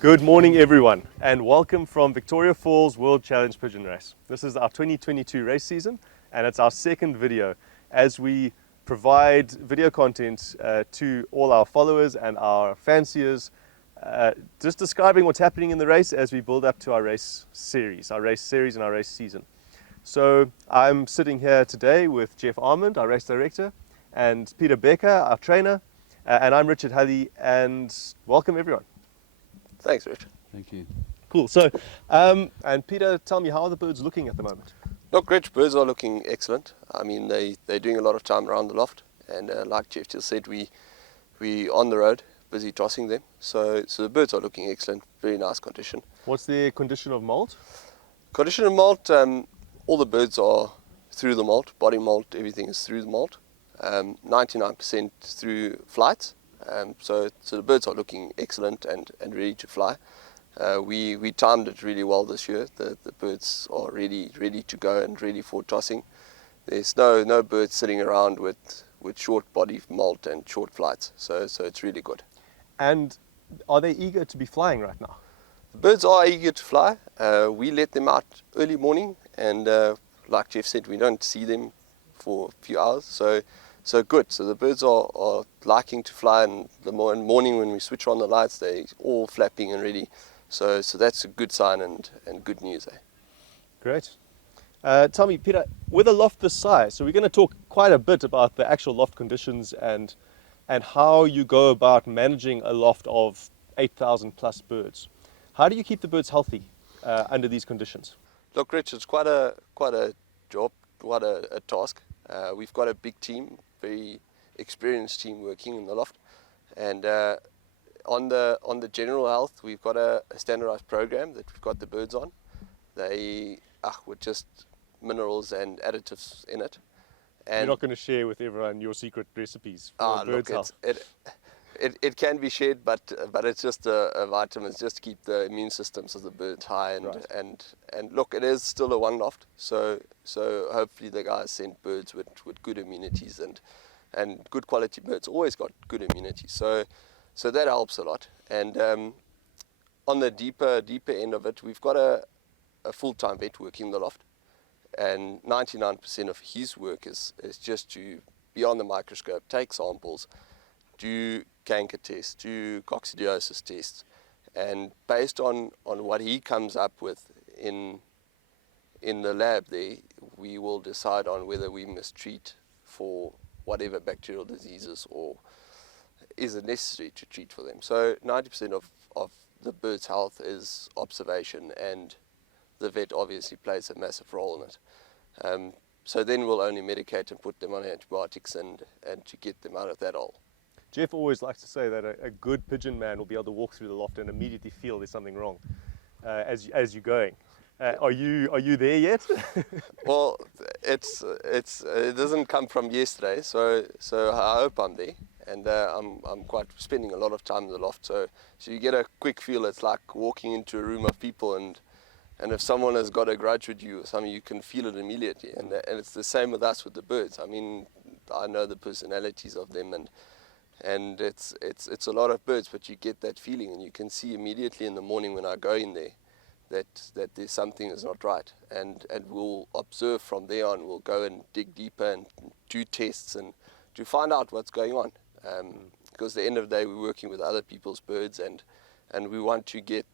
Good morning everyone and welcome from Victoria Falls World Challenge Pigeon Race. This is our 2022 race season and it's our second video as we provide video content to all our followers and our fanciers, just describing what's happening in the race as we build up to our race series and our race season. So I'm sitting here today with Geoff Armand, our race director, and Pieter Bekker, our trainer, and I'm Richard Hulley, and welcome everyone. Thanks, Rich. Thank you. Cool. So, and Peter, tell me, how are the birds looking at the moment? Look, Rich, birds are looking excellent. I mean, they're doing a lot of time around the loft, and like Geoff just said, we on the road, busy tossing them. So the birds are looking excellent. Very nice condition. What's the condition of molt? Condition of molt, all the birds are through the molt, body molt, everything is through the molt. 99% through flights. So the birds are looking excellent and ready to fly. We timed it really well this year. The birds are ready to go and ready for tossing. There's no birds sitting around with short body molt and short flights. So it's really good. And are they eager to be flying right now? The birds are eager to fly. We let them out early morning, and like Geoff said, we don't see them for a few hours. So good. So the birds are liking to fly, and the morning when we switch on the lights, they're all flapping and ready. So that's a good sign and good news. Great. Tell me, Peter, with a loft this size, so we're going to talk quite a bit about the actual loft conditions and how you go about managing a loft of 8,000 plus birds. How do you keep the birds healthy under these conditions? Look, Rich, it's quite a job, quite a task. We've got a big team, very experienced team working in the loft, and on the general health, we've got a standardized program that we've got the birds on. They with just minerals and additives in it. And you're not going to share with everyone your secret recipes for birds' health? It can be shared, but it's just a vitamin, just to keep the immune systems of the birds high, and look, it is still a one loft, so hopefully the guys send birds with good immunities, and good quality birds always got good immunity, so that helps a lot. And on the deeper end of it, we've got a full-time vet working the loft, and 99% of his work is just to be on the microscope, take samples, do canker tests, do coccidiosis tests, and based on what he comes up with in the lab there, we will decide on whether we must treat for whatever bacterial diseases or is it necessary to treat for them. So 90% of the bird's health is observation, and the vet obviously plays a massive role in it. So then we'll only medicate and put them on antibiotics and to get them out of that hole. Geoff always likes to say that a good pigeon man will be able to walk through the loft and immediately feel there's something wrong as you're going. Are you there yet? Well, it doesn't come from yesterday, so I hope I'm there, and I'm quite spending a lot of time in the loft. So you get a quick feel. It's like walking into a room of people, and if someone has got a grudge with you or something, you can feel it immediately. And it's the same with us with the birds. I mean, I know the personalities of them, and it's a lot of birds, but you get that feeling, and you can see immediately in the morning when I go in there that there's something is not right, and we'll observe from there on. We'll go and dig deeper and do tests and to find out what's going on, because at the end of the day we're working with other people's birds, and we want to get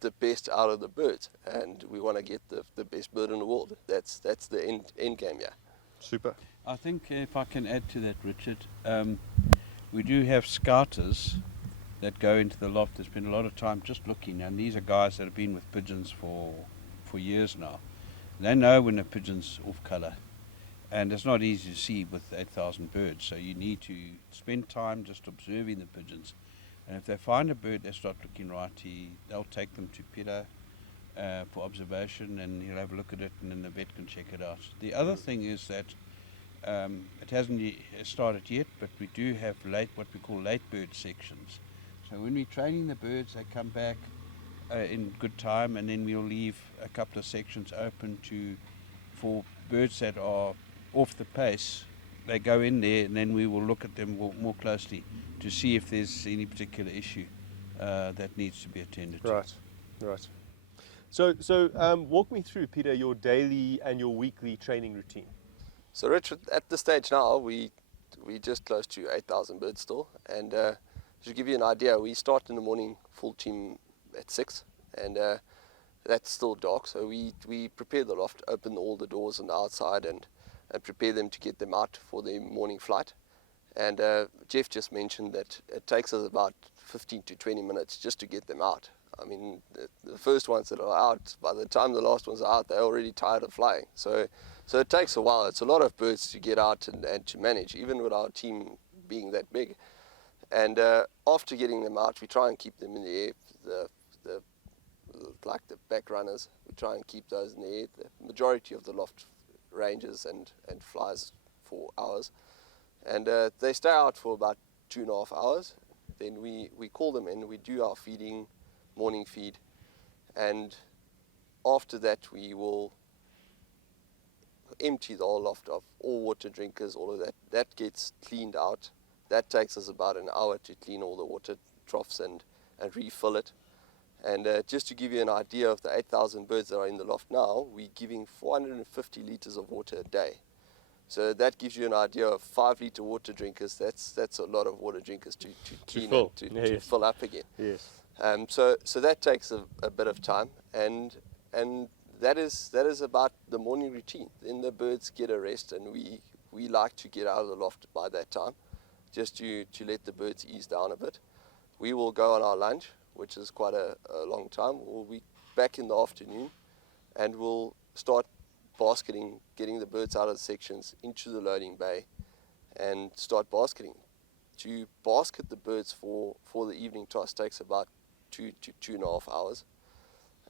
the best out of the birds, and we want to get the best bird in the world. That's the end game. Yeah. Super. I think if I can add to that, Richard, we do have scouters that go into the loft. They spend a lot of time just looking, and these are guys that have been with pigeons for years now. They know when a pigeon's off colour, and it's not easy to see with 8,000 birds, so you need to spend time just observing the pigeons, and if they find a bird they start looking right, they'll take them to Pieter for observation, and he'll have a look at it, and then the vet can check it out. The other thing is that it hasn't started yet, but we do have what we call late bird sections. So when we're training the birds, they come back in good time, and then we'll leave a couple of sections open for birds that are off the pace. They go in there, and then we will look at them more closely to see if there's any particular issue. that needs to be attended to. Right. So walk me through, Peter, your daily and your weekly training routine. So Richard, at the stage now, we just close to 8,000 birds still, and to give you an idea, we start in the morning full team at 6, and that's still dark, so we prepare the loft, open all the doors on the outside, and prepare them to get them out for the morning flight. And Geoff just mentioned that it takes us about 15 to 20 minutes just to get them out. I mean, the first ones that are out, by the time the last ones are out, they're already tired of flying. So it takes a while. It's a lot of birds to get out and to manage, even with our team being that big. And after getting them out, we try and keep them in the air. Like the back runners, we try and keep those in the air. The majority of the loft ranges and flies for hours. And they stay out for about 2.5 hours. Then we call them in, we do our feeding, morning feed, and after that we will empty the whole loft of all water drinkers, all of that. That gets cleaned out. That takes us about an hour to clean all the water troughs and refill it. And just to give you an idea of the 8,000 birds that are in the loft now, we're giving 450 liters of water a day. So that gives you an idea of 5-liter water drinkers. That's a lot of water drinkers to clean fill. To fill up again. Yes. So that takes a bit of time, and that is about the morning routine. Then the birds get a rest, and we like to get out of the loft by that time, just to let the birds ease down a bit. We will go on our lunch, which is quite a long time. We'll be back in the afternoon, and we'll start basketing, getting the birds out of the sections into the loading bay, and start basketing. To basket the birds for the evening toss takes about 2 to 2.5 hours.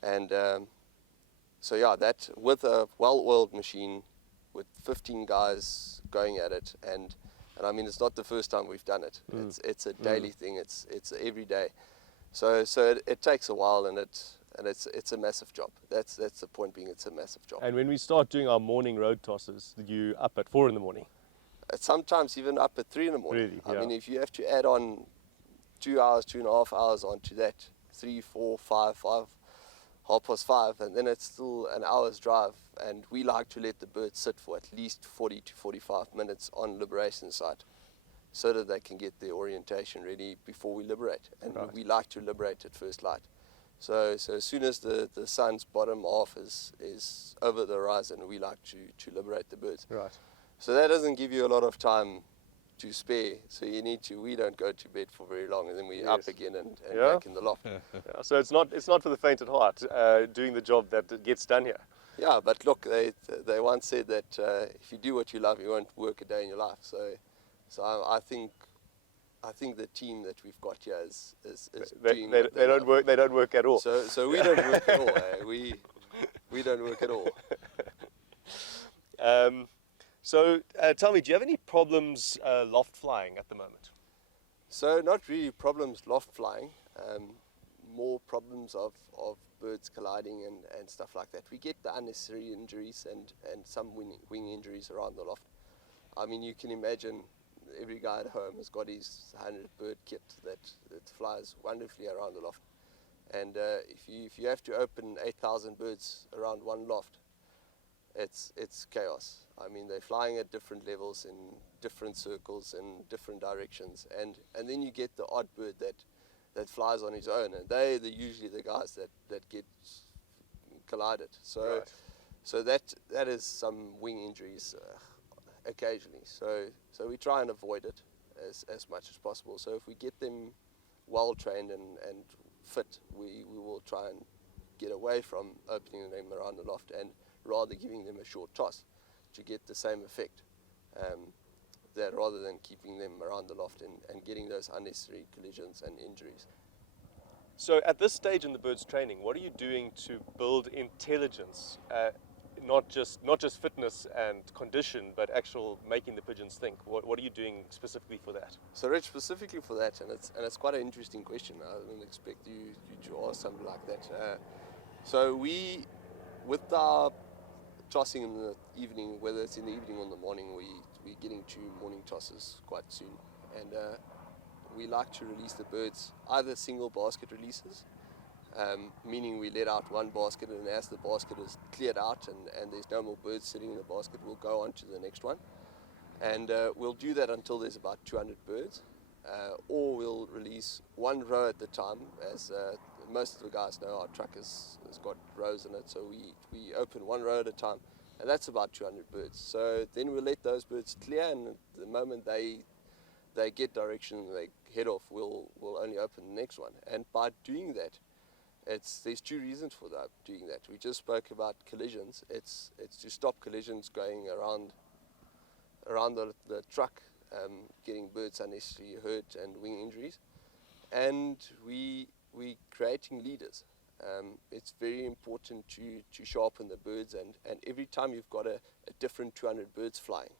And so yeah, that with a well-oiled machine with 15 guys going at it, and I mean, it's not the first time we've done it. It's a daily thing. It's every day. So it takes a while, and it's a massive job. That's the point being, it's a massive job. And when we start doing our morning road tosses, you up at 4 in the morning? Sometimes even up at 3 in the morning. Really? I Yeah. mean, if you have to add on 2 hours, 2.5 hours onto that, 3, 4, 5, 5:30, and then it's still an hour's drive. And we like to let the birds sit for at least 40 to 45 minutes on liberation site, so that they can get their orientation ready before we liberate. And we like to liberate at first light. So as soon as the sun's bottom half is over the horizon, we like to liberate the birds. Right. So that doesn't give you a lot of time to spare. So we don't go to bed for very long, and then we're up again and back in the loft. Yeah, so it's not for the faint at heart, doing the job that gets done here. Yeah, but look, they once said that if you do what you love, you won't work a day in your life. So I think the team that we've got here is doing. They don't work. They don't work at all. So we don't work at all. We don't work at all. So tell me, do you have any problems loft flying at the moment? So not really problems loft flying. More problems of birds colliding and stuff like that. We get the unnecessary injuries and some wing injuries around the loft. I mean, you can imagine every guy at home has got his 100 bird kit that flies wonderfully around the loft. And if you have to open 8,000 birds around one loft, it's chaos. I mean, they're flying at different levels in different circles in different directions, and then you get the odd bird that flies on his own, and they're usually the guys that get collided. So that is some wing injuries occasionally. So we try and avoid it as much as possible. So if we get them well trained and fit, we will try and get away from opening them around the loft, and rather giving them a short toss to get the same effect, that rather than keeping them around the loft and getting those unnecessary collisions and injuries. So at this stage in the bird's training, what are you doing to build intelligence, not just fitness and condition, but actual making the pigeons think? What are you doing specifically for that? So Rich, specifically for that, and it's quite an interesting question. I didn't expect you to ask something like that. So with our tossing in the evening, whether it's in the evening or in the morning, we're getting to morning tosses quite soon, and we like to release the birds either single basket releases, meaning we let out one basket, and as the basket is cleared out and there's no more birds sitting in the basket, we'll go on to the next one. And we'll do that until there's about 200 birds, or we'll release one row at the time. As most of the guys know, our truck has got rows in it, so we open one row at a time, and that's about 200 birds. So then we'll let those birds clear, and the moment they get direction and they head off, we'll only open the next one. And by doing that, there's two reasons for that. Doing that, we just spoke about collisions. It's to stop collisions going around the truck, getting birds unnecessarily hurt and wing injuries, and we creating leaders. It's very important to sharpen the birds, and every time you've got a different 200 birds flying,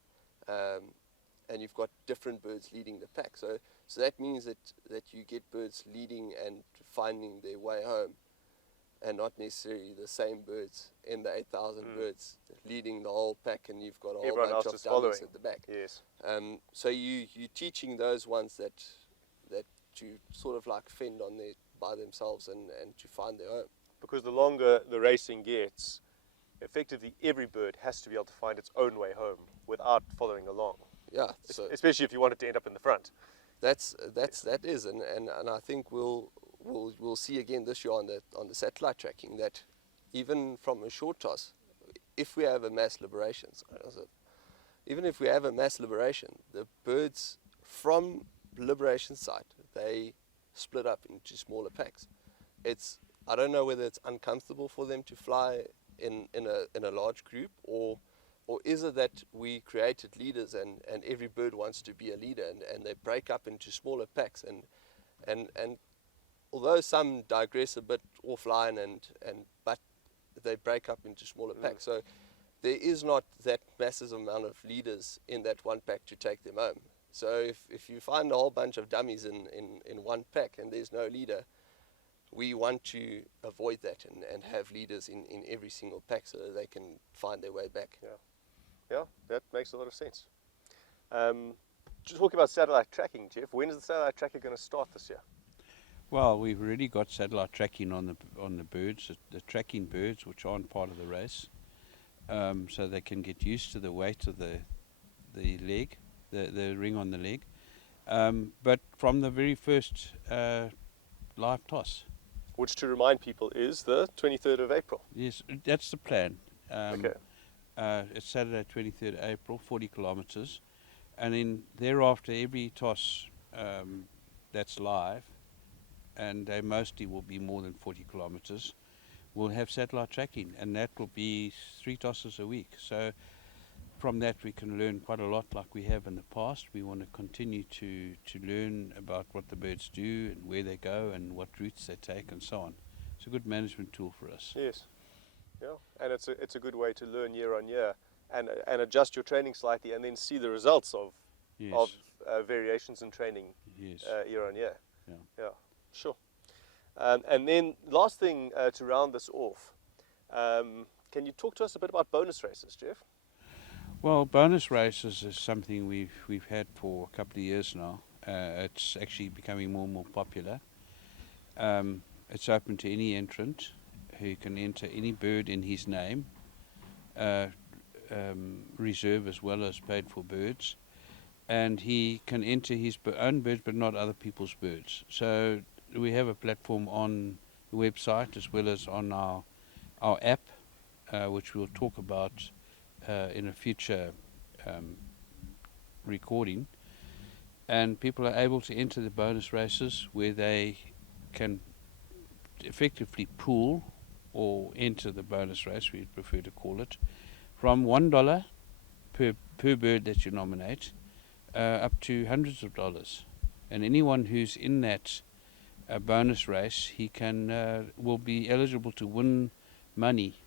and you've got different birds leading the pack. So that means that you get birds leading and finding their way home, and not necessarily the same birds in the 8,000 birds leading the whole pack, and you've got a whole bunch of dummies at the back. Yes. So you're teaching those ones that to sort of like fend on by themselves and to find their home. Because the longer the racing gets, effectively every bird has to be able to find its own way home without following along. Yeah. So especially if you want it to end up in the front. that is, and I think we'll see again this year on the satellite tracking that even from a short toss, if we have a mass liberation, even if we have a mass liberation, the birds from liberation site, they split up into smaller packs. I don't know whether it's uncomfortable for them to fly in a large group, or is it that we created leaders and every bird wants to be a leader, and they break up into smaller packs, and although some digress a bit offline but they break up into smaller packs. So there is not that massive amount of leaders in that one pack to take them home. So if you find a whole bunch of dummies in one pack and there's no leader, we want to avoid that and have leaders in every single pack so that they can find their way back. Yeah, that makes a lot of sense. Just talking about satellite tracking, Geoff, when is the satellite tracker going to start this year? Well, we've already got satellite tracking on the birds, the tracking birds, which aren't part of the race, so they can get used to the weight of the leg, the ring on the leg. But from the very first live toss. Which, to remind people, is the 23rd of April. Yes, that's the plan. Okay. It's Saturday, 23rd April, 40 kilometers. And then thereafter, every toss that's live, and they mostly will be more than 40 kilometers, will have satellite tracking, and that will be 3 tosses a week. So from that we can learn quite a lot like we have in the past. We want to continue to learn about what the birds do and where they go and what routes they take and so on. It's a good management tool for us. Yes. Yeah, and it's a good way to learn year on year and adjust your training slightly and then see the results of variations in training year on year. Yeah, sure. And then last thing to round this off, can you talk to us a bit about bonus races, Geoff? Well, bonus races is something we've had for a couple of years now. It's actually becoming more and more popular. It's open to any entrant who can enter any bird in his name, reserve as well as paid for birds, and he can enter his own birds but not other people's birds. So we have a platform on the website as well as on our app, which we'll talk about in a future recording, and people are able to enter the bonus races where they can effectively pool or enter the bonus race, we prefer to call it, from $1 per bird that you nominate up to hundreds of dollars. And anyone who's in that bonus race, he will be eligible to win money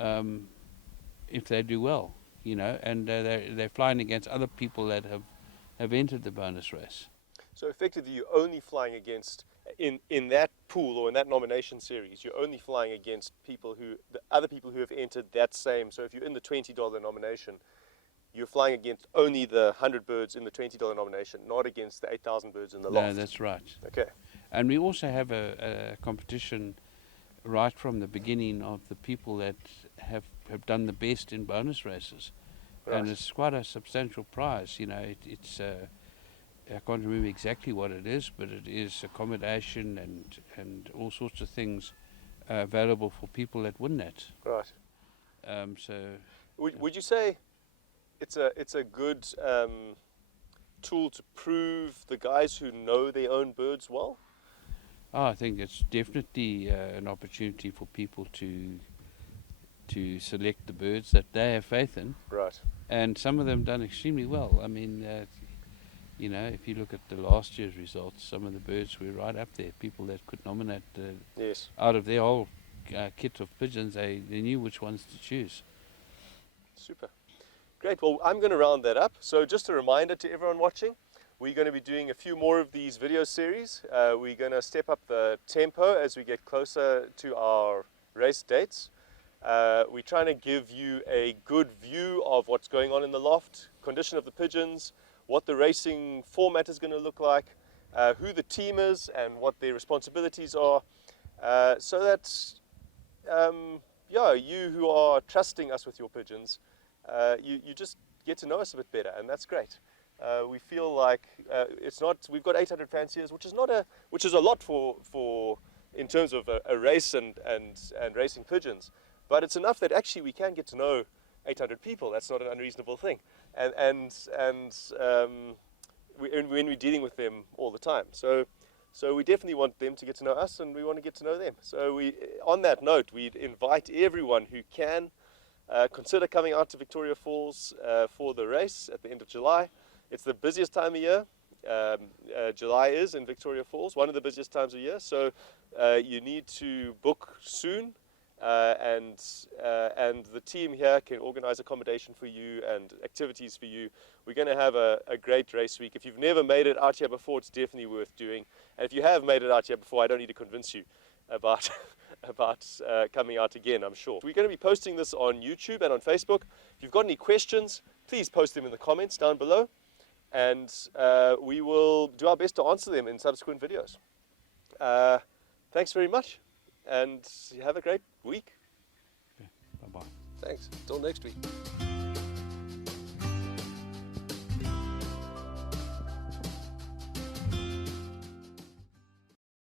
if they do well, and they're flying against other people that have entered the bonus race. So effectively you're only flying against, in that pool or in that nomination series, you're only flying against the other people who have entered that same. So if you're in the $20 nomination, you're flying against only the 100 birds in the $20 nomination, not against the 8,000 birds in the loft. No, that's right. Okay. And we also have a competition right from the beginning of the people that have done the best in bonus races. Right. And it's quite a substantial prize. You know, it's I can't remember exactly what it is, but it is accommodation and all sorts of things available for people that win that. Right. So Would you say it's a good tool to prove the guys who know their own birds well? I think it's definitely an opportunity for people to select the birds that they have faith in. Right. And some of them done extremely well. I mean, you know, if you look at the last year's results, some of the birds were right up there. People that could nominate Yes. out of their whole kit of pigeons, they knew which ones to choose. Super. Great. Well, I'm going to round that up. So just a reminder to everyone watching, we're going to be doing a few more of these video series. We're going to step up the tempo as we get closer to our race dates. We're trying to give you a good view of what's going on in the loft, condition of the pigeons, what the racing format is going to look like, who the team is and what their responsibilities are, so that you who are trusting us with your pigeons, you just get to know us a bit better, and that's great. We feel like we've got 800 fanciers, which is a lot for in terms of a race and racing pigeons. But it's enough that actually we can get to know 800 people. That's not an unreasonable thing. And when we're dealing with them all the time. So we definitely want them to get to know us, and we want to get to know them. So on that note, we'd invite everyone who can consider coming out to Victoria Falls for the race at the end of July. It's the busiest time of year. July is in Victoria Falls, one of the busiest times of year. So you need to book soon. And the team here can organize accommodation for you and activities for you. We're going to have a great race week. If you've never made it out here before, it's definitely worth doing. And if you have made it out here before, I don't need to convince you about coming out again, I'm sure. We're going to be posting this on YouTube and on Facebook. If you've got any questions, please post them in the comments down below, and we will do our best to answer them in subsequent videos. Thanks very much, and have a great week. Okay, bye-bye. Thanks. Till next week.